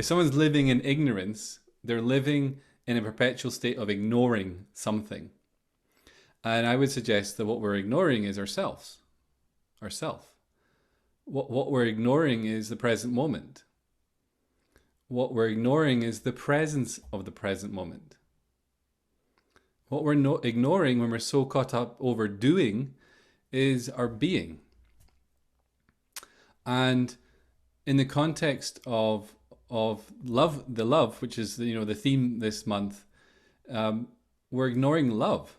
If someone's living in ignorance, they're living in a perpetual state of ignoring something. And I would suggest that what we're ignoring is ourselves, ourself. What we're ignoring is the present moment. What we're ignoring is the presence of the present moment. What we're ignoring when we're so caught up overdoing is our being. And in the context of love, the love, which is the theme this month, we're ignoring love.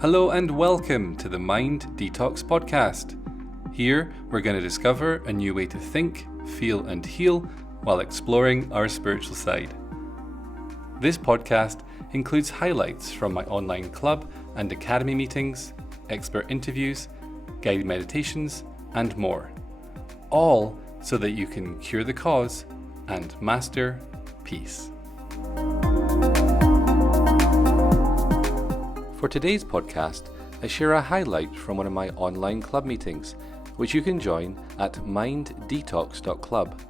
Hello and welcome to the Mind Detox podcast. Here we're going to discover a new way to think, feel and heal while exploring our spiritual side. This podcast includes highlights from my online club and academy meetings, expert interviews, guided meditations and more. All so that you can cure the cause and master peace. For today's podcast, I share a highlight from one of my online club meetings, which you can join at minddetox.club.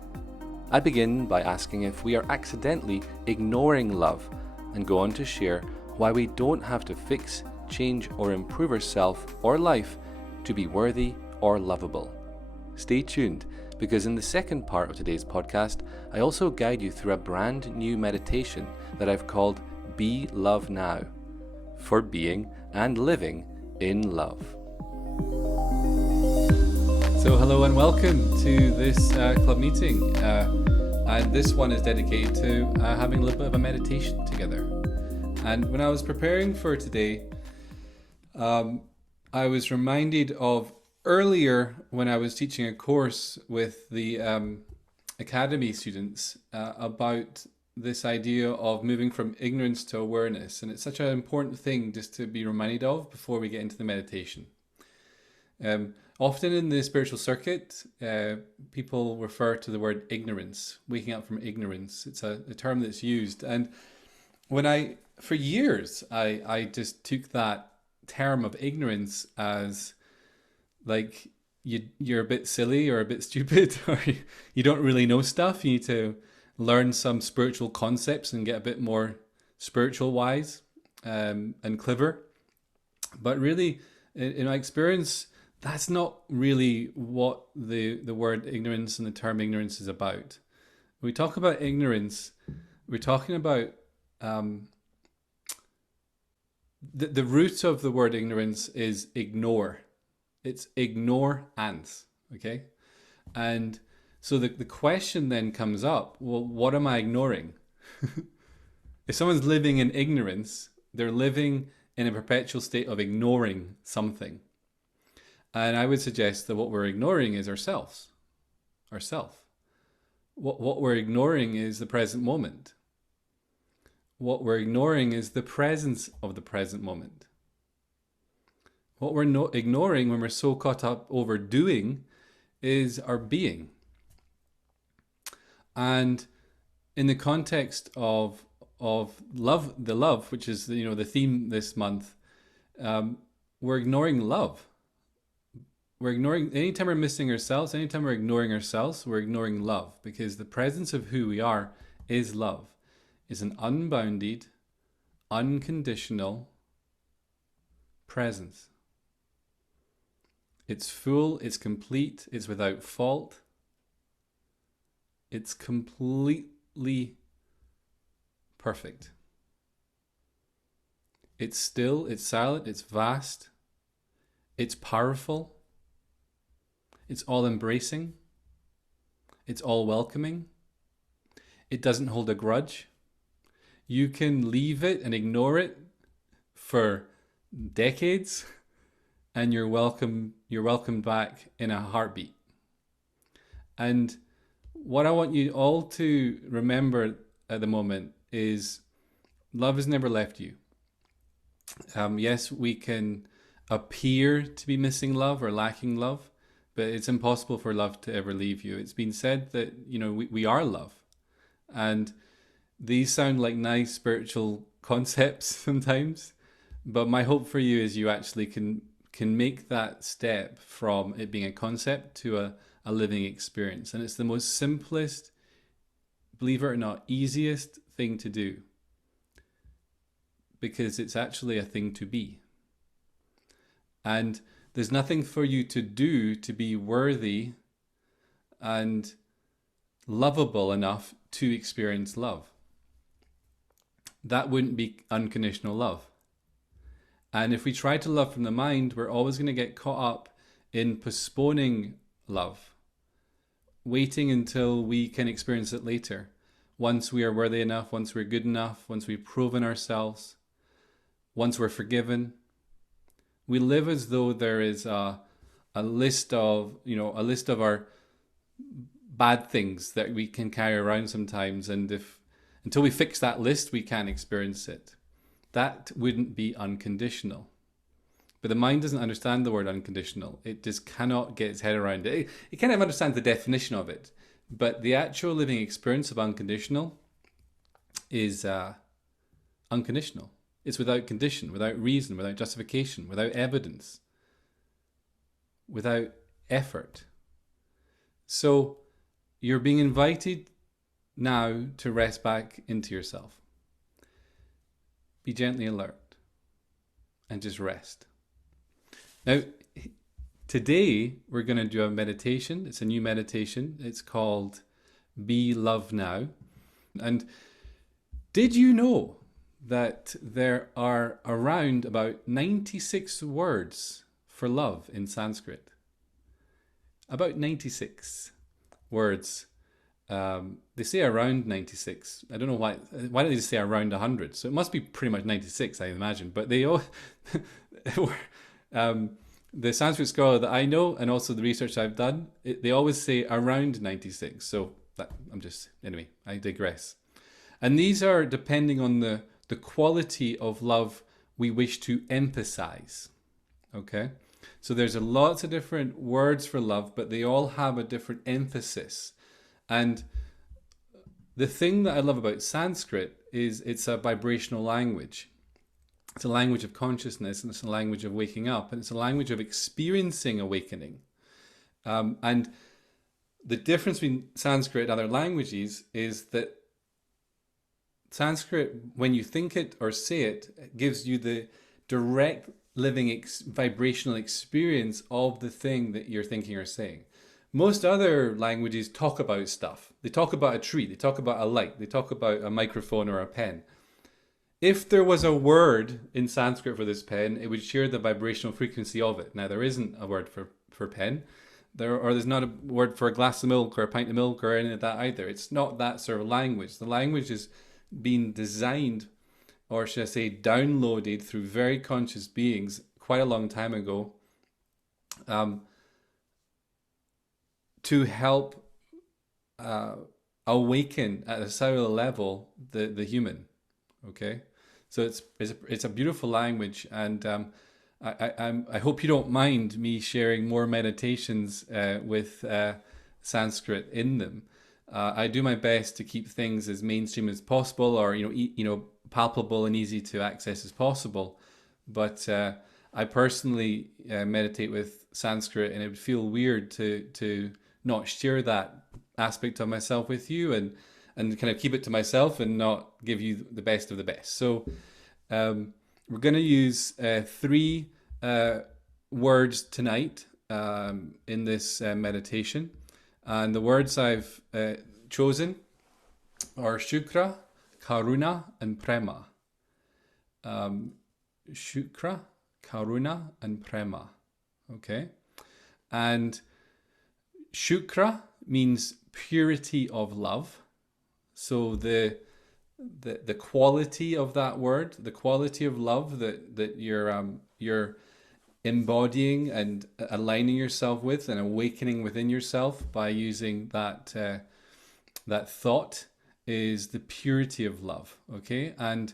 I begin by asking if we are accidentally ignoring love and go on to share why we don't have to fix, change or improve ourselves or life to be worthy or lovable. Stay tuned, because in the second part of today's podcast, I also guide you through a brand new meditation that I've called Be Love Now, for being and living in love. So hello and welcome to this club meeting. And this one is dedicated to having a little bit of a meditation together. And when I was preparing for today, I was reminded of earlier when I was teaching a course with the academy students about this idea of moving from ignorance to awareness. And it's such an important thing just to be reminded of before we get into the meditation. Often in the spiritual circuit, people refer to the word ignorance, waking up from ignorance. It's a term that's used. And for years, I just took that term of ignorance as like you're a bit silly or a bit stupid, or you don't really know stuff. You need to learn some spiritual concepts and get a bit more spiritual wise and clever. But really, in my experience, that's not really what the word ignorance and the term ignorance is about. When we talk about ignorance, we're talking about the root of the word ignorance is ignore. It's ignorance, okay? And so the question then comes up, well, what am I ignoring? If someone's living in ignorance, they're living in a perpetual state of ignoring something. And I would suggest that what we're ignoring is ourselves, ourself. What we're ignoring is the present moment. What we're ignoring is the presence of the present moment. What we're ignoring when we're so caught up overdoing is our being. And in the context of love, the love, which is the theme this month, we're ignoring love. We're ignoring, anytime we're missing ourselves, anytime we're ignoring ourselves, we're ignoring love, because the presence of who we are is love. It's an unbounded, unconditional presence. It's full, it's complete, it's without fault. It's completely perfect. It's still, it's silent, it's vast, it's powerful, it's all embracing, it's all welcoming, it doesn't hold a grudge. You can leave it and ignore it for decades, and you're welcomed back in a heartbeat. And what I want you all to remember at the moment is love has never left you. Yes, we can appear to be missing love or lacking love, but it's impossible for love to ever leave you. It's been said that, we are love. And these sound like nice spiritual concepts sometimes, but my hope for you is you actually can can make that step from it being a concept to a living experience. And it's the most simplest, believe it or not, easiest thing to do, because it's actually a thing to be. And there's nothing for you to do to be worthy and lovable enough to experience love. That wouldn't be unconditional love. And if we try to love from the mind, we're always going to get caught up in postponing love, waiting until we can experience it later. Once we are worthy enough, once we're good enough, once we've proven ourselves, once we're forgiven. We live as though there is a list of our bad things that we can carry around sometimes, and until we fix that list, we can't experience it. That wouldn't be unconditional. But the mind doesn't understand the word unconditional. It just cannot get its head around it. It kind of understands the definition of it, but the actual living experience of unconditional is unconditional. It's without condition, without reason, without justification, without evidence, without effort. So you're being invited now to rest back into yourself. Be gently alert and just rest. Now, today we're going to do a meditation. It's a new meditation. It's called Be Love Now. And did you know that there are around about 96 words for love in Sanskrit? About 96 words. They say around 96. I don't know why. Why don't they just say around 100? So it must be pretty much 96, I imagine. But they all, the Sanskrit scholar that I know, and also the research I've done, they always say around 96. So anyway, I digress. And these are depending on the quality of love we wish to emphasize. Okay? So there's lots of different words for love, but they all have a different emphasis. And the thing that I love about Sanskrit is it's a vibrational language. It's a language of consciousness, and it's a language of waking up, and it's a language of experiencing awakening. And the difference between Sanskrit and other languages is that Sanskrit, when you think it or say it, gives you the direct living vibrational experience of the thing that you're thinking or saying. Most other languages talk about stuff. They talk about a tree, they talk about a light, they talk about a microphone or a pen. If there was a word in Sanskrit for this pen, it would share the vibrational frequency of it. Now, there isn't a word for pen. There's not a word for a glass of milk or a pint of milk or any of that either. It's not that sort of language. The language is being designed, or should I say downloaded, through very conscious beings quite a long time ago, to help awaken at a cellular level the human. Okay, so it's a beautiful language, and I hope you don't mind me sharing more meditations with Sanskrit in them. I do my best to keep things as mainstream as possible, or palpable and easy to access as possible. But I personally meditate with Sanskrit, and it would feel weird to not share that aspect of myself with you, and kind of keep it to myself and not give you the best of the best. So we're going to use 3 words tonight in this meditation. And the words I've chosen are Shukra, Karuna, and Prema. Shukra, Karuna, and Prema. Okay? And Shukra means purity of love. So the quality of that word, the quality of love that you're embodying and aligning yourself with and awakening within yourself by using that thought, is the purity of love. Okay, and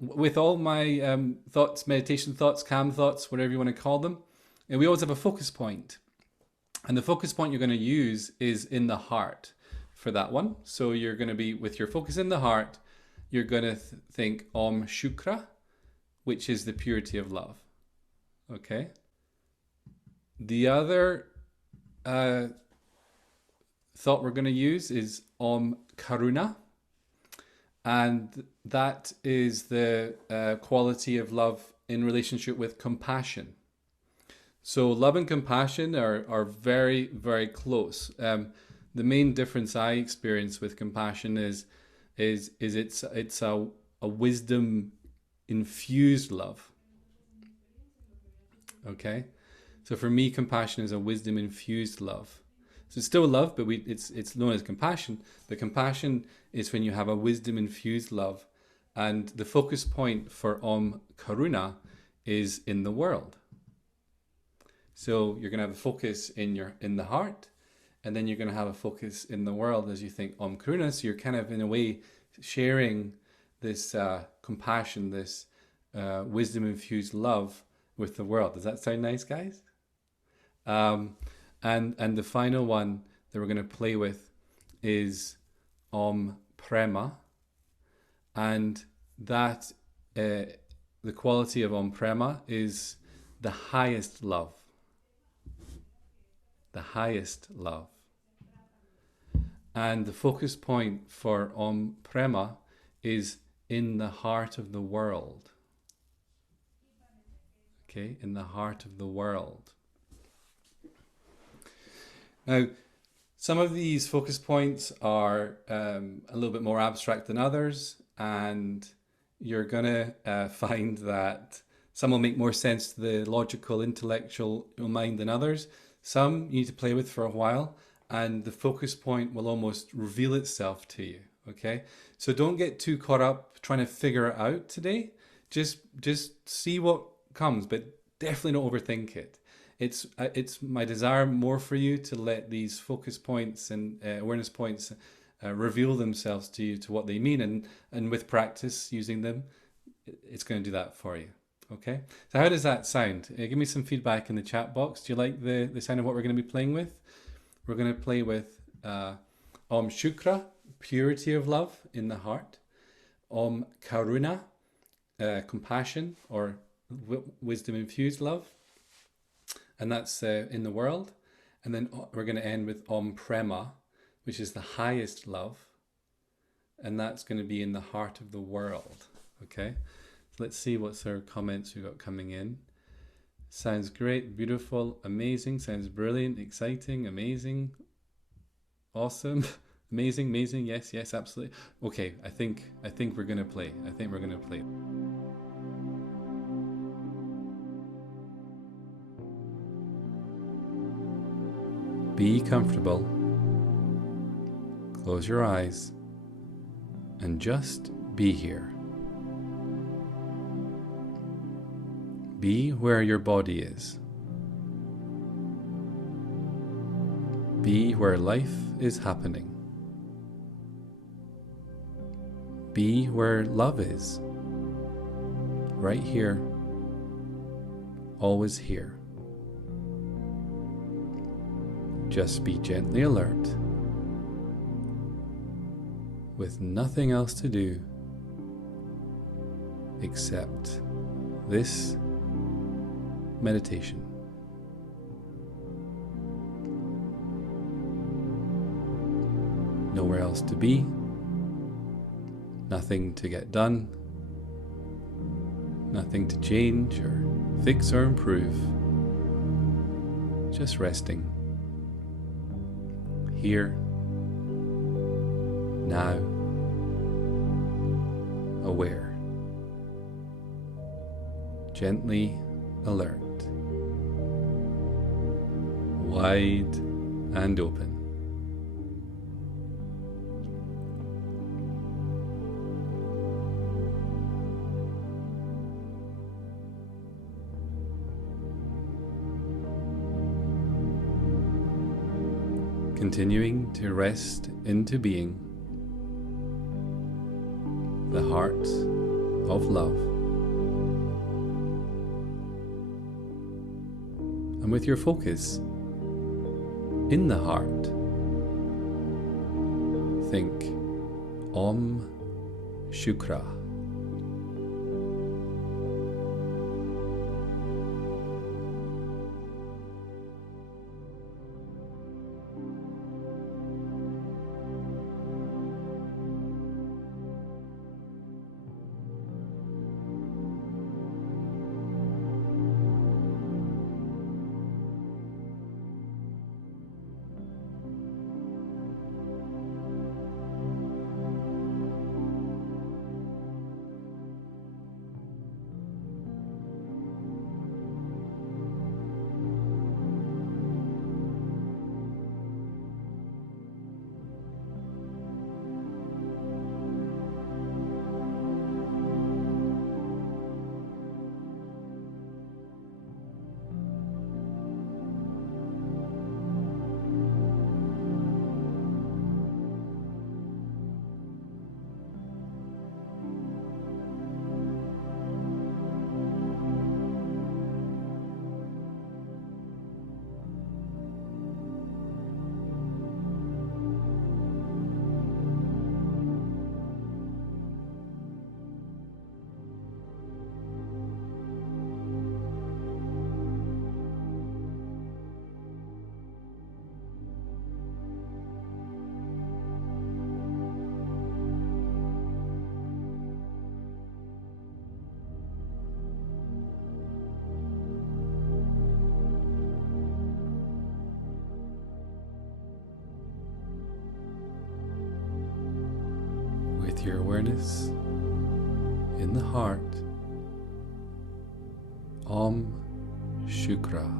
with all my thoughts, meditation thoughts, calm thoughts, whatever you want to call them, and we always have a focus point, and the focus point you're going to use is in the heart for that one. So you're going to be with your focus in the heart. You're going to think Om Shukra, which is the purity of love. Okay. The other uh, thought we're going to use is Om Karuna, and that is the quality of love in relationship with compassion. So love and compassion are very, very close. The main difference I experience with compassion is it's a wisdom infused love. Okay, so for me, compassion is a wisdom infused love. So it's still love, but it's known as compassion. But compassion is when you have a wisdom infused love, and the focus point for Om Karuna is in the world. So you're going to have a focus in the heart, and then you're going to have a focus in the world as you think Om Karuna. So you're kind of in a way sharing this compassion, this wisdom infused love with the world. Does that sound nice, guys? And the final one that we're going to play with is Om Prema, and that the quality of Om Prema is the highest love. The highest love. And the focus point for Om Prema is in the heart of the world. Okay, in the heart of the world. Now, some of these focus points are a little bit more abstract than others, and you're going to find that some will make more sense to the logical, intellectual mind than others. Some you need to play with for a while, and the focus point will almost reveal itself to you, okay? So don't get too caught up trying to figure it out today. Just see what comes, but definitely don't overthink it. It's my desire more for you to let these focus points and awareness points reveal themselves to you to what they mean, and with practice using them, it's going to do that for you. Okay, so how does that sound? Give me some feedback in the chat box. Do you like the sound of what we're going to be playing with? We're going to play with Om Shukra, purity of love in the heart. Om Karuna, compassion or wisdom infused love. And that's in the world. And then we're going to end with Om Prema, which is the highest love. And that's going to be in the heart of the world. Okay, so let's see what's our comments we've got coming in. Sounds great, beautiful, amazing, sounds brilliant, exciting, amazing, awesome, amazing, yes, absolutely. Okay, I think we're going to play. Be comfortable. Close your eyes and just be here. Be where your body is. Be where life is happening. Be where love is. Right here. Always here. Just be gently alert, with nothing else to do except this meditation. Nowhere else to be, nothing to get done, nothing to change or fix or improve, just resting. Here, now, aware, gently alert, wide and open. Continuing to rest into being, the heart of love. And with your focus in the heart, think Om Shukra. with your awareness in the heart. Om Shukra.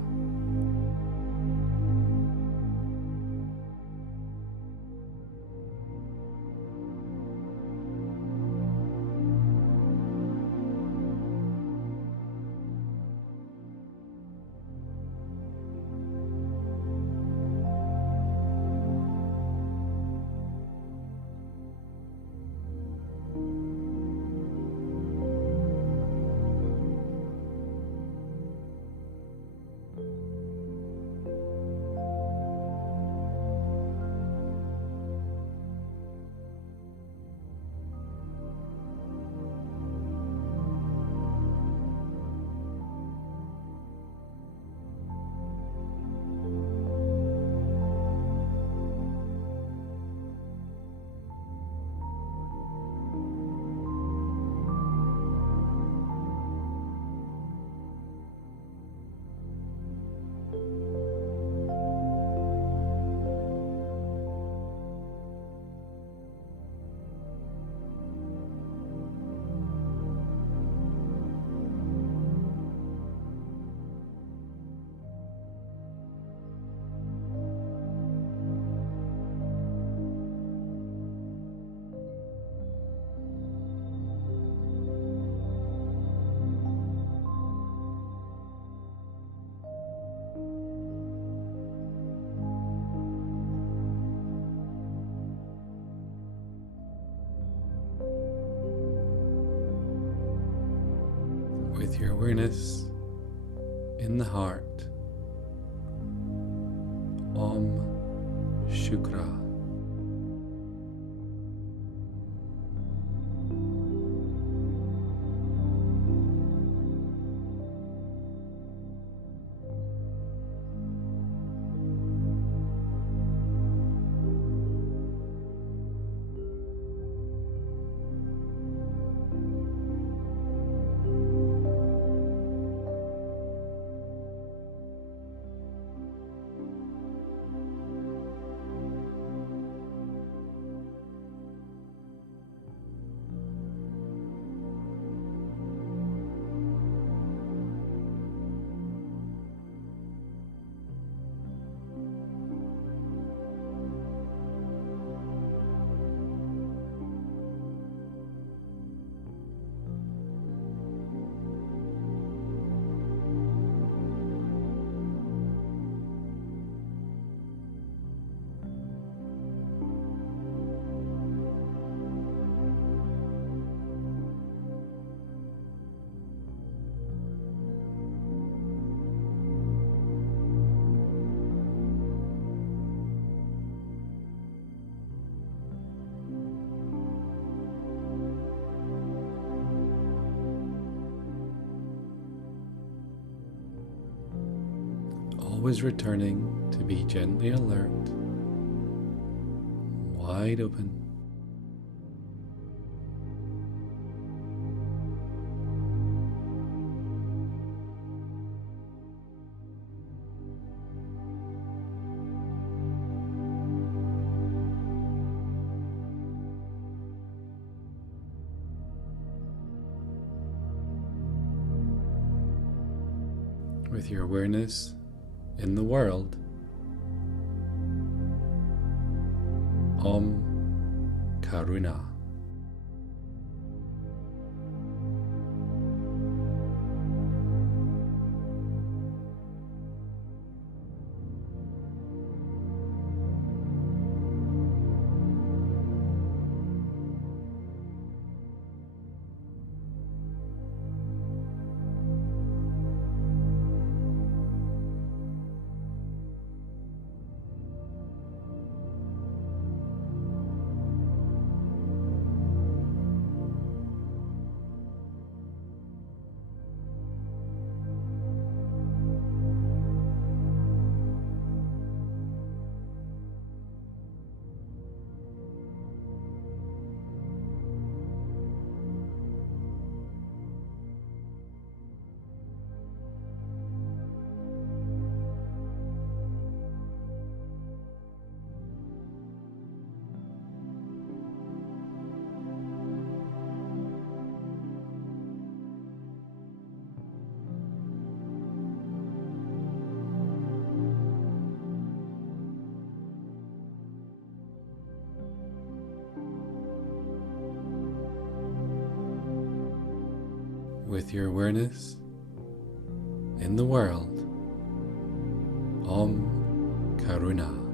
With your awareness in the heart. Om Shukra. Always returning to be gently alert, wide open. With your awareness in the world. Om Karuna. with your awareness in the world. Om Karuna.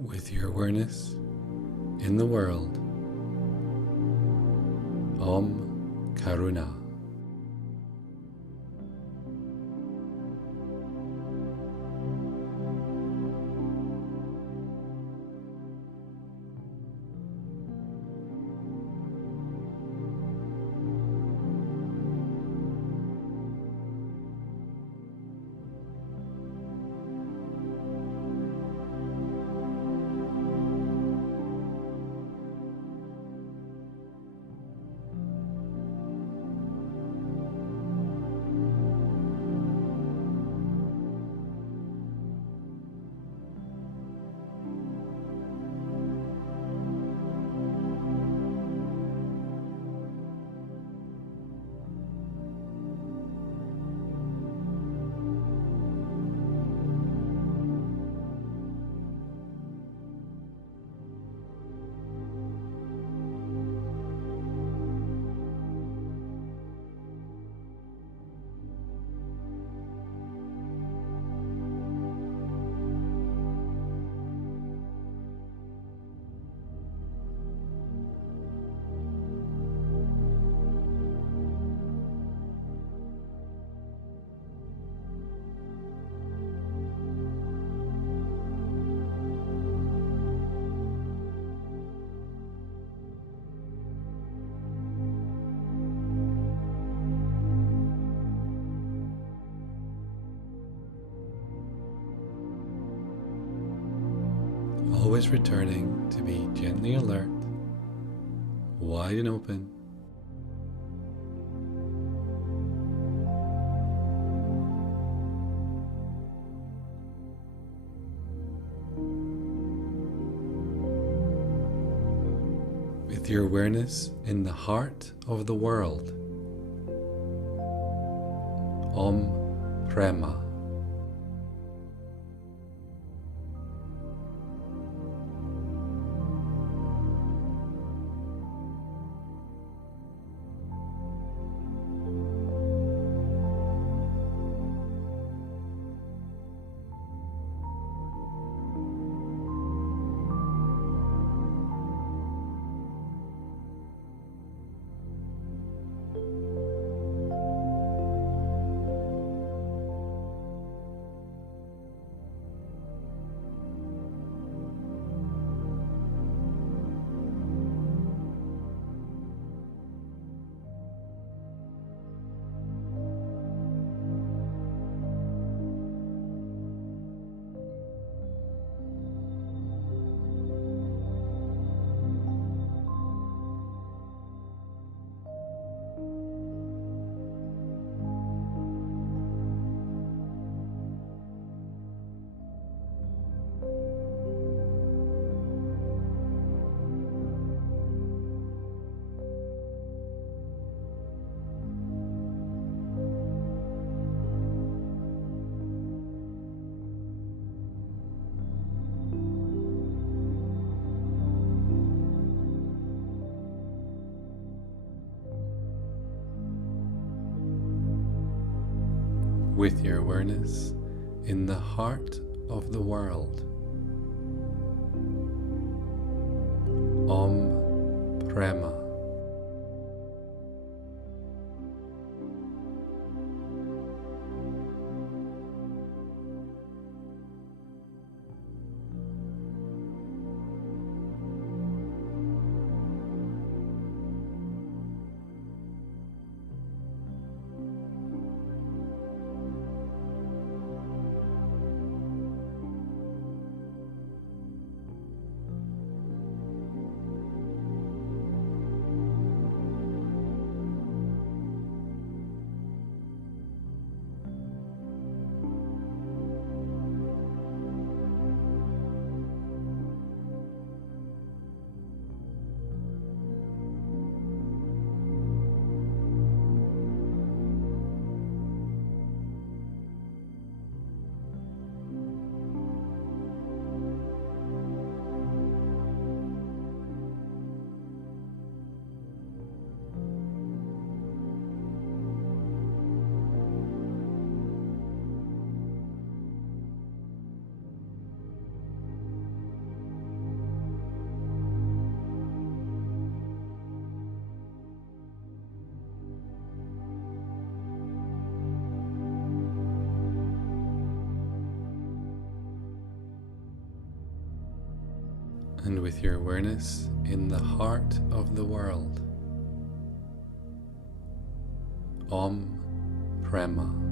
With your awareness in the world. Om Karuna. Always returning to be gently alert, wide and open. With your awareness in the heart of the world. Om Prema. with your awareness in the heart of the world. Om Prema. And with your awareness in the heart of the world. Om Prema.